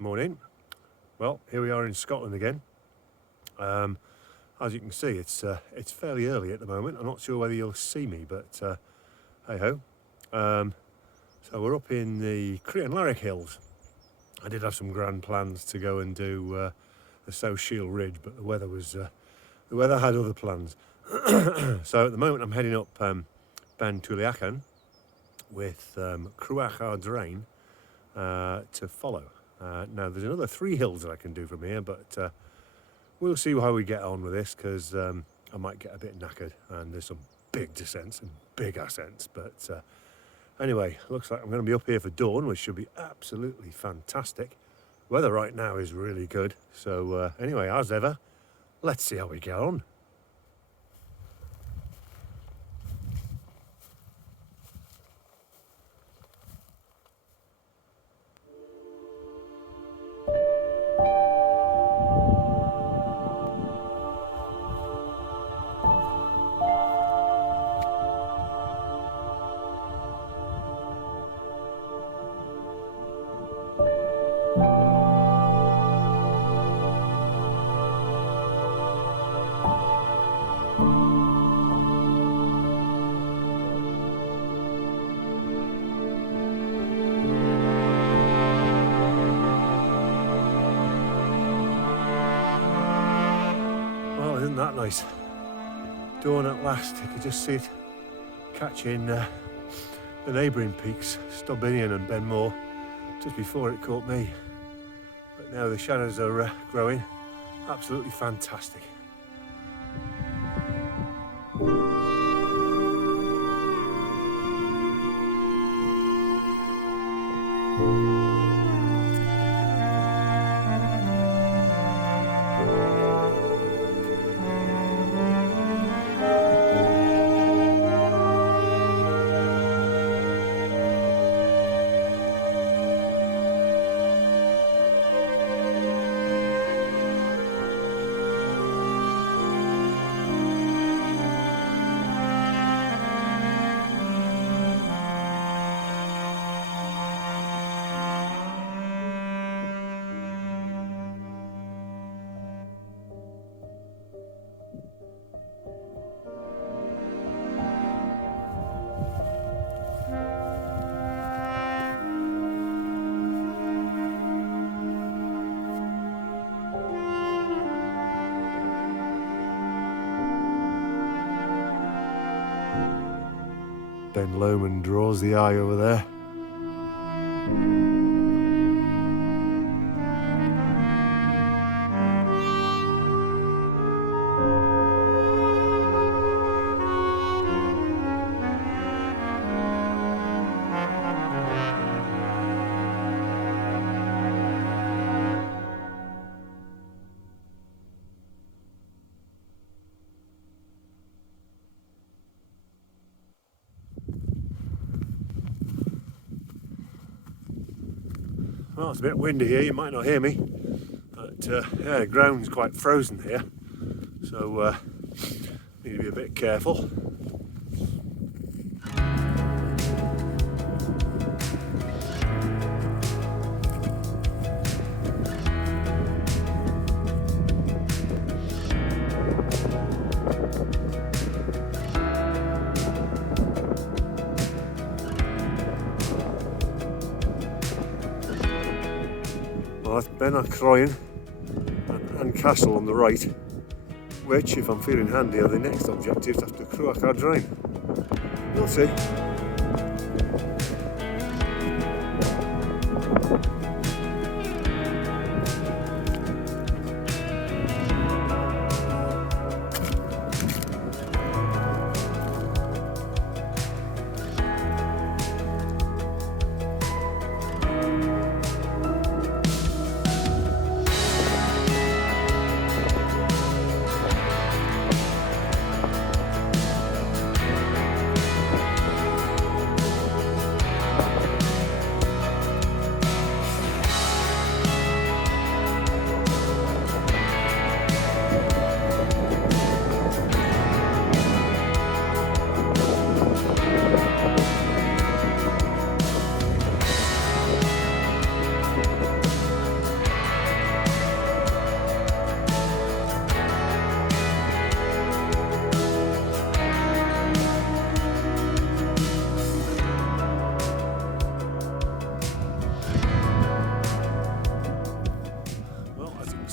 Morning. Well, here we are in Scotland again. As you can see, it's fairly early at the moment. I'm not sure whether you'll see me, but hey ho. So we're up in the Crianlarich hills. I did have some grand plans to go and do the South Shield Ridge, but the weather had other plans. So at the moment I'm heading up Beinn Tulaichean with Cruach Ardrain to follow. Now there's another 3 hills that I can do from here, but we'll see how we get on with this, because I might get a bit knackered and there's some big descents and big ascents. But anyway, looks like I'm going to be up here for dawn, which should be absolutely fantastic. Weather right now is really good. So anyway, as ever, let's see how we get on. Isn't that nice? Dawn at last. You could just see it catching the neighbouring peaks, Stubinian and Benmore, just before it caught me. But now the shadows are growing. Absolutely fantastic. Ben Lomond draws the eye over there. Well, it's a bit windy here, you might not hear me, but yeah, the ground's quite frozen here, so need to be a bit careful. Well, that's Beinn Chabhair and Casteal on the right, which, if I'm feeling handy, are the next objectives after Cruach Ardrain. We'll see.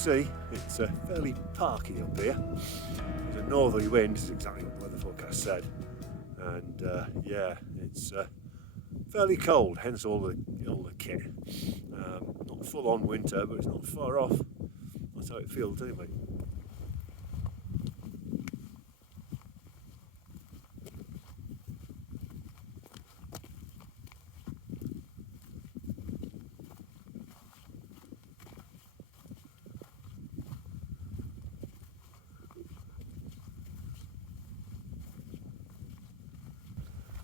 see, it's fairly parky up here. There's a northerly wind, is exactly what the weather forecast said, and yeah, it's fairly cold, hence all the kit. Not full on winter, but it's not far off. That's how it feels anyway.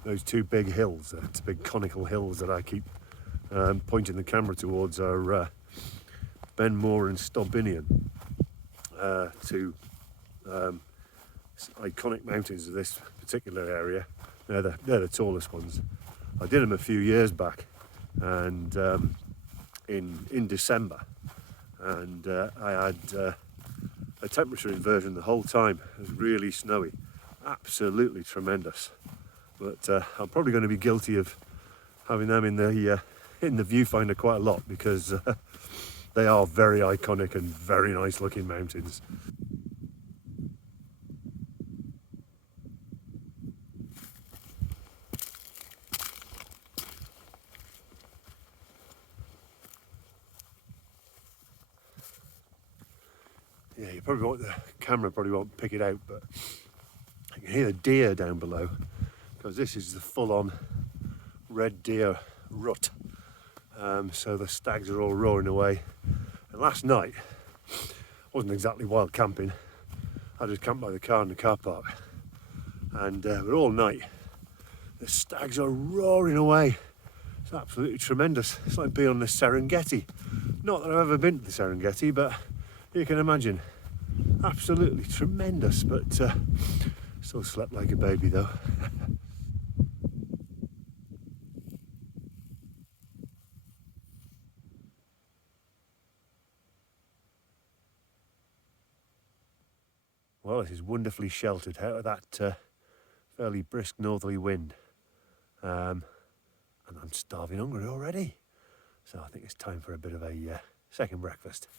Those two big hills, two big conical hills that I keep pointing the camera towards are Benmore and Stobinian, two iconic mountains of this particular area. They're the tallest ones. I did them a few years back, and in December, and I had a temperature inversion the whole time. It was really snowy, absolutely tremendous. But I'm probably going to be guilty of having them in the viewfinder quite a lot, because they are very iconic and very nice looking mountains. Yeah, the camera probably won't pick it out, but I can hear the deer down below, because this is the full-on red deer rut. So the stags are all roaring away. And last night wasn't exactly wild camping. I just camped by the car in the car park, and but all night the stags are roaring away. It's absolutely tremendous. It's like being on the Serengeti. Not that I've ever been to the Serengeti, but you can imagine. Absolutely tremendous. But still slept like a baby though. Well, this is wonderfully sheltered out of that fairly brisk northerly wind, and I'm starving hungry already, so I think it's time for a bit of a second breakfast.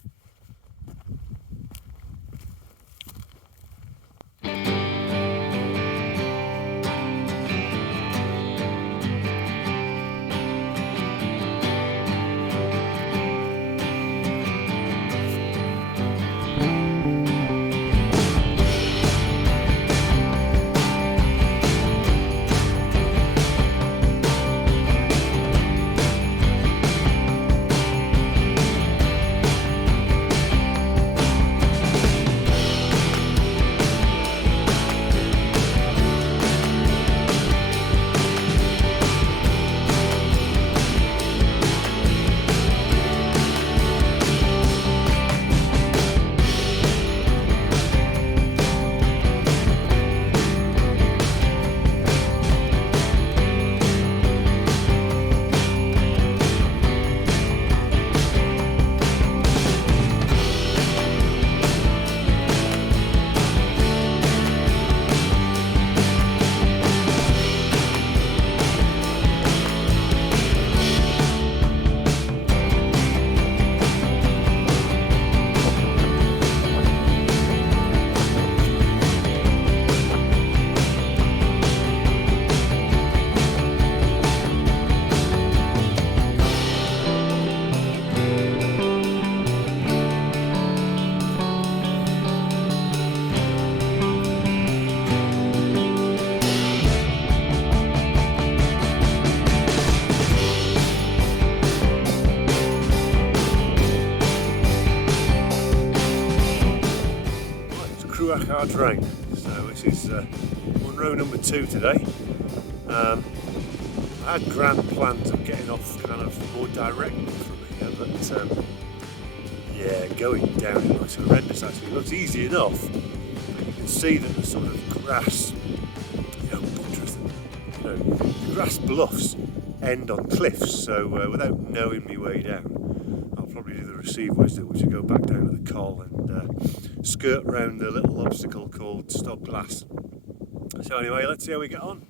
Cruach Ardrain, so this is Monroe number 2 today. I had grand plans of getting off kind of more directly from here, but yeah, going down it looks horrendous actually. It looks easy enough, but you can see that the sort of grass, buttress, the grass bluffs end on cliffs, so without knowing my way down, I'll probably do the receivers, which will go back down to the col and skirt round the little obstacle called Stog Glass. So anyway, let's see how we get on.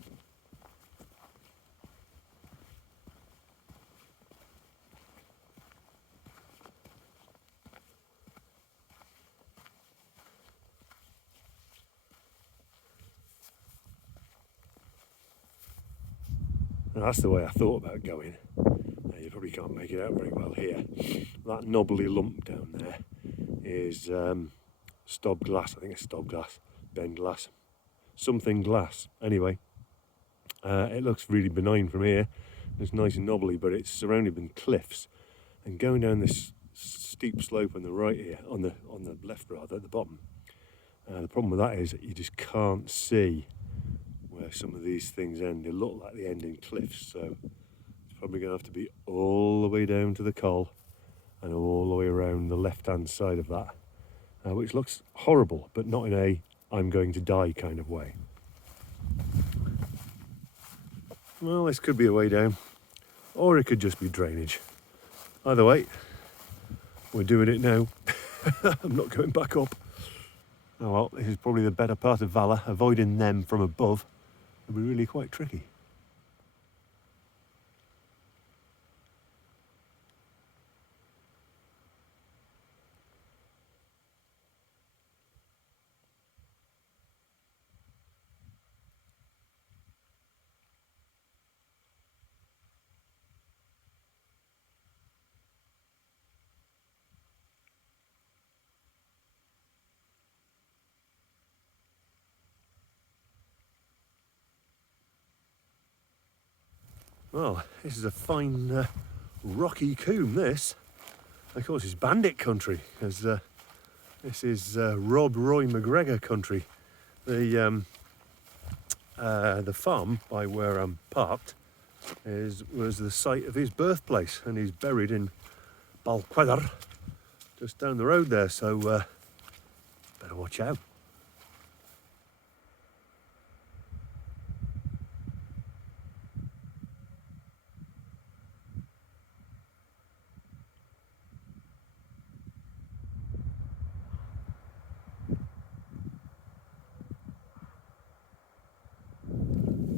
Now, that's the way I thought about going. You probably can't make it out very well here. That knobbly lump down there is stob glass. I think it's stob glass, Beinn glass, something glass. Anyway, it looks really benign from here. It's nice and knobbly, but it's surrounded by cliffs. And going down this steep slope on the right here, on the left rather, at the bottom, the problem with that is that you just can't see where some of these things end. They look like they end in cliffs, so it's probably going to have to be all the way down to the col and all the way around the left-hand side of that, which looks horrible, but not in a I'm going to die kind of way. Well, this could be a way down, or it could just be drainage. Either way, we're doing it now. I'm not going back up. Oh well, this is probably the better part of Valor. Avoiding them from above will be really quite tricky. Well, this is a fine rocky coombe, this. Of course, it's bandit country, because this is Rob Roy McGregor country. The farm by where I'm parked was the site of his birthplace, and he's buried in Beinn Chabhair, just down the road there, so better watch out.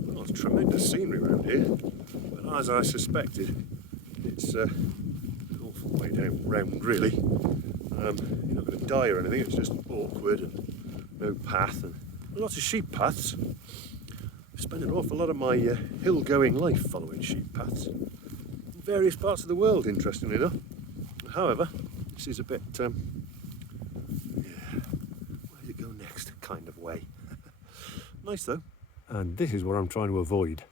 Well, it's tremendous scenery around here, but as I suspected, it's an awful way down round, really. You're not going to die or anything, it's just awkward and no path, and lots of sheep paths. I spend an awful lot of my hill-going life following sheep paths in various parts of the world, interestingly enough. However, this is a bit, where do you go next kind of way. Nice though, and this is what I'm trying to avoid.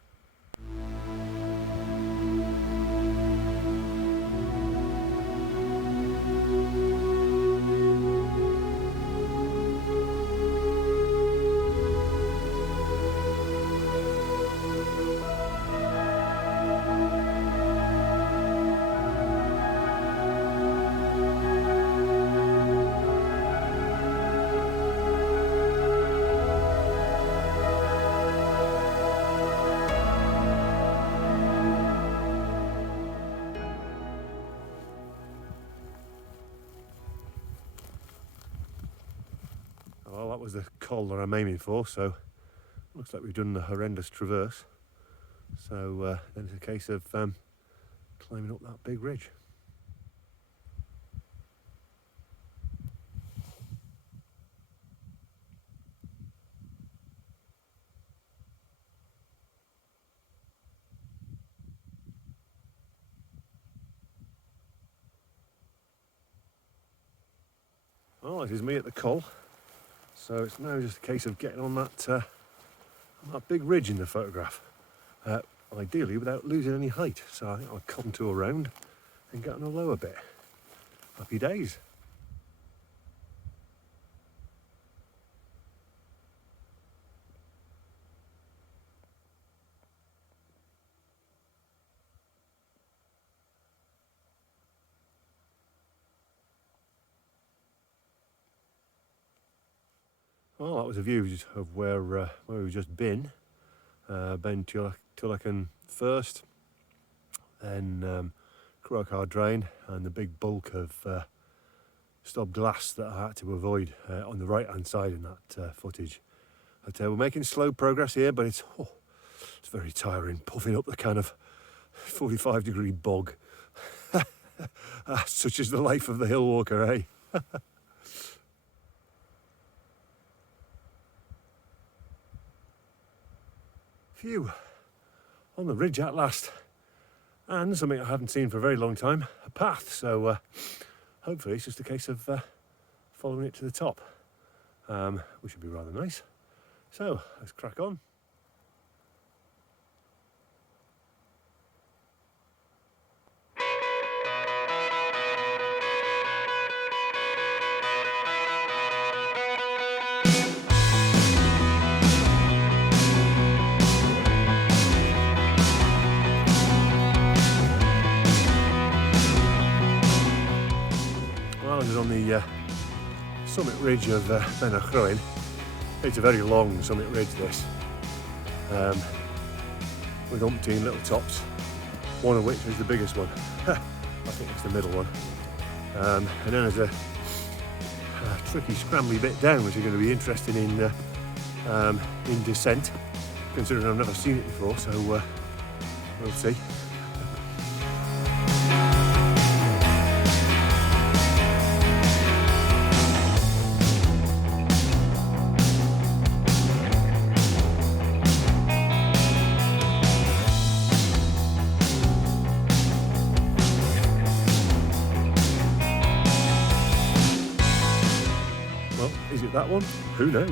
Well, that was the col that I'm aiming for, so looks like we've done the horrendous traverse. So then it's a case of climbing up that big ridge. Well, this is me at the col. So it's now just a case of getting on that big ridge in the photograph, ideally without losing any height. So I think I'll contour around and get on a lower bit. Happy days. Well, that was a view of where we've just been. Beinn Tulaichean first, then Cruach Ardrain, and the big bulk of stob glass that I had to avoid on the right-hand side in that footage. But we're making slow progress here, but it's very tiring, puffing up the kind of 45-degree bog. Such is the life of the hill walker, eh? Phew. on the ridge at last. And something I haven't seen for a very long time, a path. So hopefully it's just a case of following it to the top, which would be rather nice. So let's crack on. On the summit ridge of Beinn Chabhair. It's a very long summit ridge, this, with umpteen little tops, one of which is the biggest one. I think it's the middle one. And then there's a tricky scrambly bit down, which is going to be interesting in descent, considering I've never seen it before, so we'll see. Is it that one? Who knows?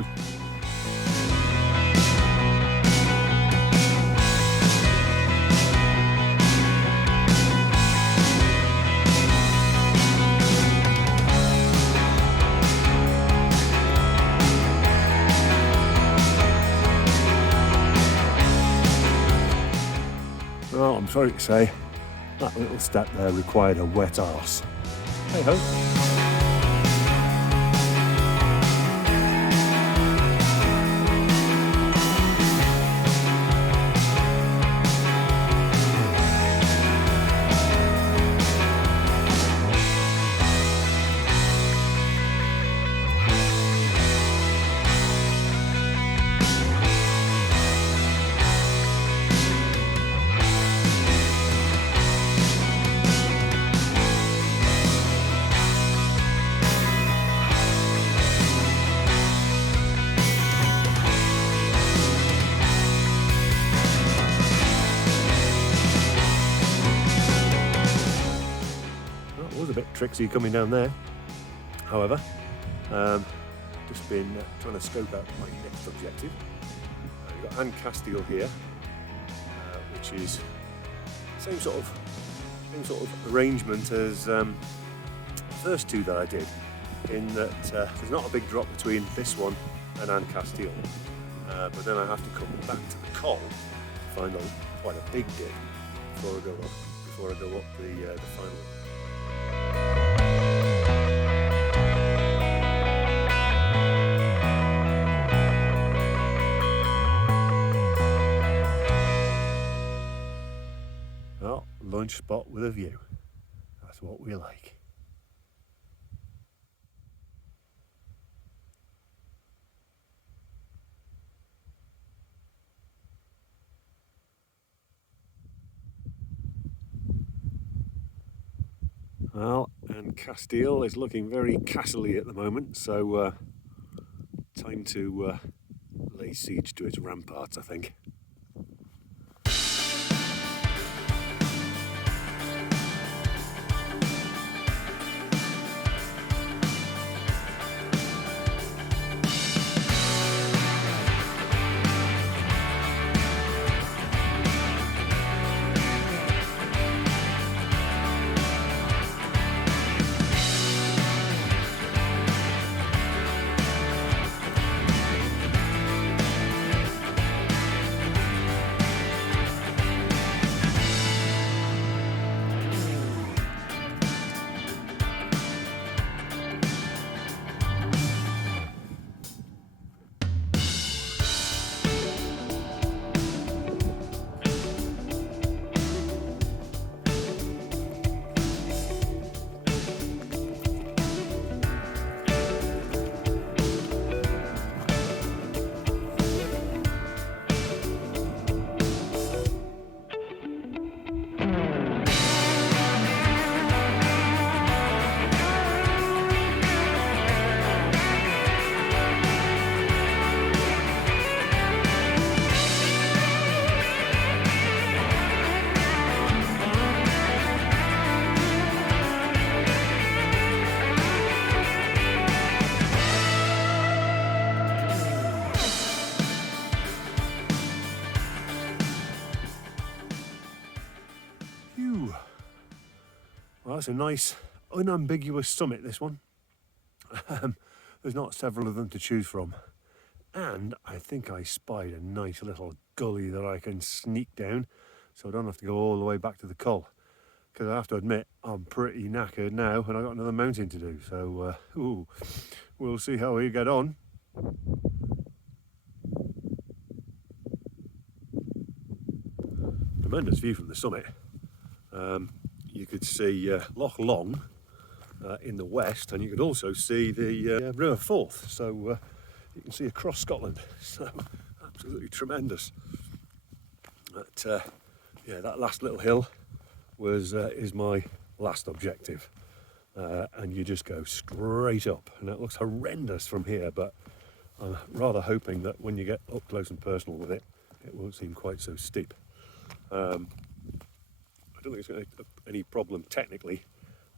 Well, I'm sorry to say, that little step there required a wet arse. Hey ho. A bit tricksy coming down there. However, just been trying to scope out my next objective. We've got Casteal here, which is same sort of arrangement as the first two that I did, in that there's not a big drop between this one and Casteal, but then I have to come back to the col to find quite a big dip before I go up the final one. Well, lunch spot with a view. That's what we like. Well, and Casteal is looking very castle-y at the moment, so time to lay siege to its ramparts, I think. Phew. Well, that's a nice, unambiguous summit, this one. There's not several of them to choose from. And I think I spied a nice little gully that I can sneak down so I don't have to go all the way back to the col. Because I have to admit, I'm pretty knackered now and I've got another mountain to do. So, we'll see how we get on. Tremendous view from the summit. You could see Loch Long in the west, and you could also see the River Forth. So you can see across Scotland. So absolutely tremendous. But yeah, that last little hill is my last objective, and you just go straight up, and it looks horrendous from here. But I'm rather hoping that when you get up close and personal with it, it won't seem quite so steep. I don't think it's going to have any problem technically,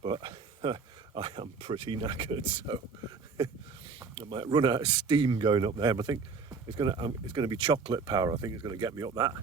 but I am pretty knackered, so I might run out of steam going up there. But I think it's going to be chocolate power. I think it's going to get me up that.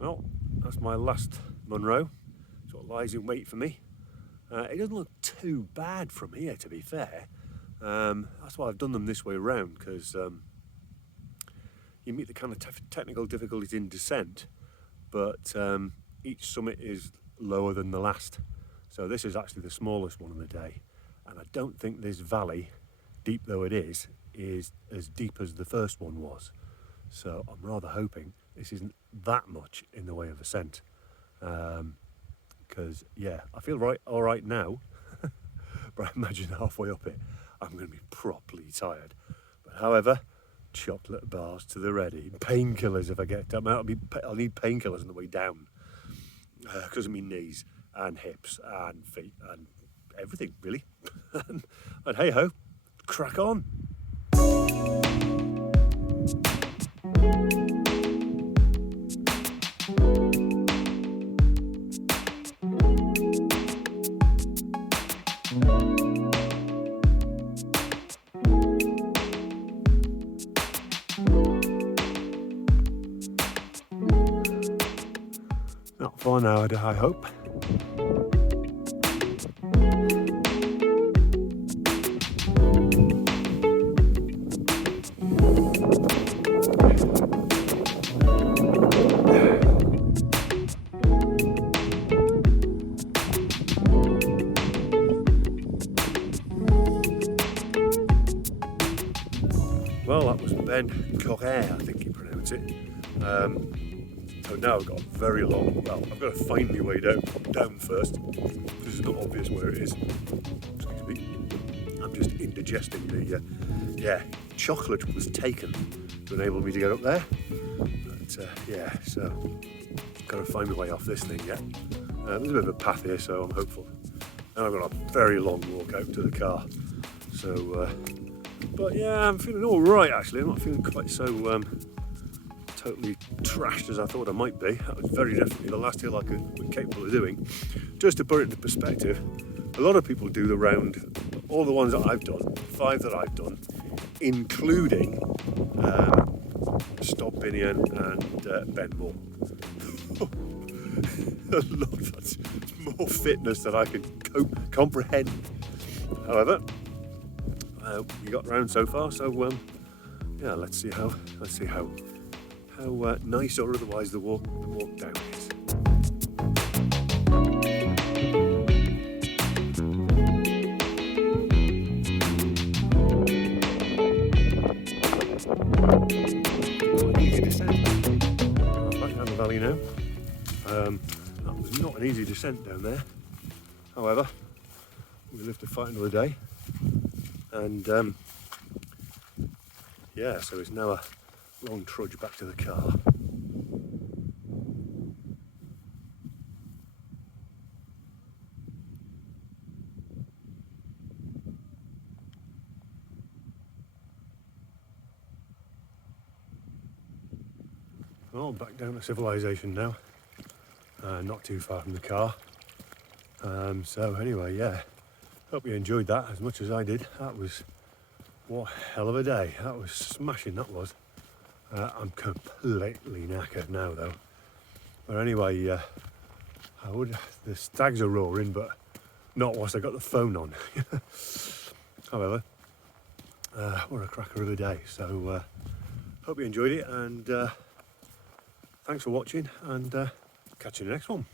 Well, that's my last Munro. It's what lies in wait for me. It doesn't look too bad from here, to be fair. That's why I've done them this way around, because you meet the kind of technical difficulties in descent, but each summit is lower than the last. So this is actually the smallest one of the day. And I don't think this valley, deep though it is as deep as the first one was. So I'm rather hoping this isn't that much in the way of ascent. Because, yeah, I feel all right now, but I imagine halfway up it, I'm going to be properly tired. But however, chocolate bars to the ready. Painkillers if I get them out. I'll need painkillers on the way down because of my knees and hips and feet and everything, really. And hey-ho, crack on. Not far now, I hope. Well, that was Beinn Chabhair, I think you pronounce it. So now I've got a very long, well, I've got to find my way down first, because it's not obvious where it is. Excuse me. I'm just indigesting the, chocolate was taken to enable me to get up there. But so got to find my way off this thing yet. There's a bit of a path here, so I'm hopeful. And I've got a very long walk out to the car. So, but yeah, I'm feeling all right actually. I'm not feeling quite so totally trashed as I thought I might be. That was very definitely the last hill I was capable of doing. Just to put it into perspective, a lot of people do the round, all the ones that I've done, 5 that I've done, including Stop Binian and Ben Moore. Lord, that's more fitness than I can comprehend. However, we got round so far, so yeah, let's see how nice or otherwise the walk down is. an easy descent down there. However, we live to fight another day, and yeah, so it's now a long trudge back to the car. Well, back down to civilization now, not too far from the car. So anyway, yeah, hope you enjoyed that as much as I did. That was, what a hell of a day. That was smashing, that was. I'm completely knackered now though. But anyway, the stags are roaring, but not whilst I got the phone on. However, what a cracker of a day. So hope you enjoyed it, and thanks for watching, and catch you in the next one.